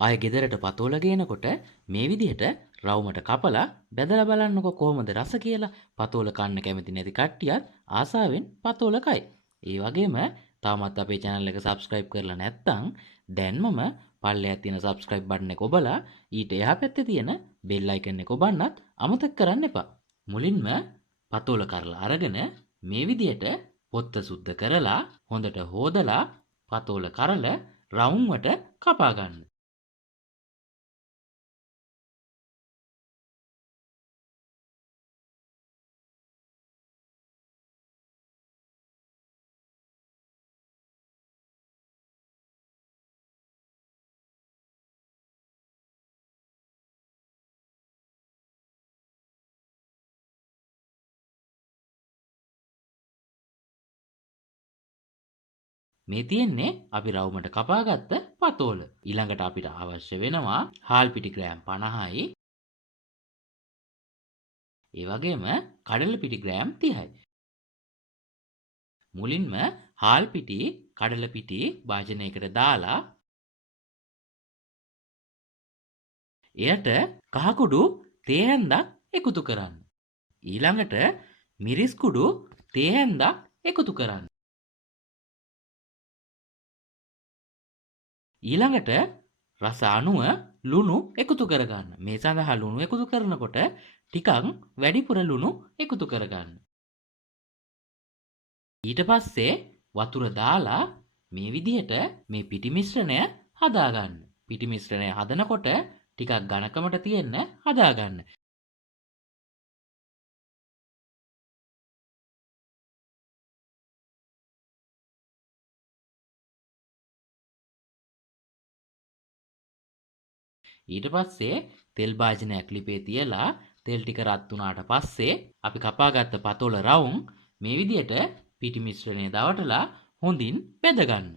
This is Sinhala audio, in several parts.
ආයෙ ගෙදරට පතෝල ගේනකොට මේ විදිහට රවුමට කපලා බෙදලා බලන්නකො කොහොමද රස කියලා. පතෝල කන්න කැමති නැති කට්ටියත් ආසාවෙන් පතෝල කයි. ඒ වගේම තාමත් අපේ channel එක subscribe කරලා නැත්නම් දැන්මම පල්ලෙහා තියෙන subscribe button එක ඔබලා ඊට එහා පැත්තේ තියෙන bell icon එක ඔබන්නත් අමතක කරන්න එපා. මුලින්ම පතෝල කරලා අරගෙන මේ විදිහට පොත්ත සුද්ධ කරලා හොඳට හොදලා පතෝල කරල රවුම්වට කපා ගන්න. මේ තියෙන්නේ අපි රවුමට කපාගත්ත පතෝල. ඊළඟට අපිට අවශ්‍ය වෙනවා හාල් පිටි ග්‍රෑම් 50යි. ඒ වගේම කඩල පිටි ග්‍රෑම් 30යි. මුලින්ම හාල් පිටි කඩල පිටි භාජනයකට දාලා එයට කහ කුඩු තේ හැන්දක් එකතු කරන්න. ඊළඟට මිරිස් කුඩු තේ හැන්දක් එකතු කරන්න. ඊළඟට රස අණුව ලුණු එකතු කරගන්න. මේ සඳහා ලුණු එකතු කරනකොට ටිකක් වැඩිපුර ලුණු එකතු කරගන්න. ඊට පස්සේ වතුර දාලා මේ විදිහට මේ පිටි මිශ්‍රණය හදාගන්න. පිටි මිශ්‍රණය හදනකොට ටිකක් ඝනකමට තියෙන්න හදාගන්න. ඊට පස්සේ තෙල් භාජනයක් ලිපේ තියලා තෙල් ටික රත් වුණාට පස්සේ අපි කපාගත්ත පතෝල රවුම් මේ විදිහට පිටි මිශ්‍රණය දවටලා හොඳින් බෙද ගන්න.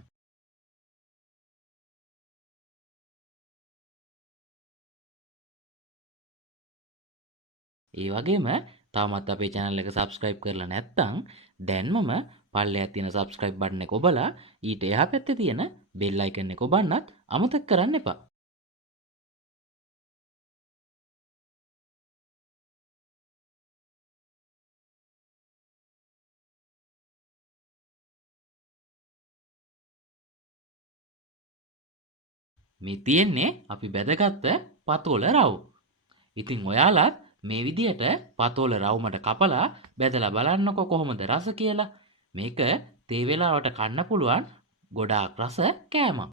ඒ වගේම තාමත් අපේ channel එක subscribe කරලා නැත්නම් දැන්මම පල්ලෙහා තියෙන subscribe button එක ඔබලා ඊට එහා පැත්තේ තියෙන bell icon එක ඔබන්නත් අමතක කරන්න එපා. මේ තියෙන්නේ අපි බෙදගත්ත පතෝල රවුම්. ඉතින් ඔයාලත් මේ විදිහට පතෝල රවුමට කපලා බෙදලා බලන්නකො කොහොමද රස කියලා. මේක තේ වෙලාවට කන්න පුළුවන් ගොඩාක් රස කෑමක්.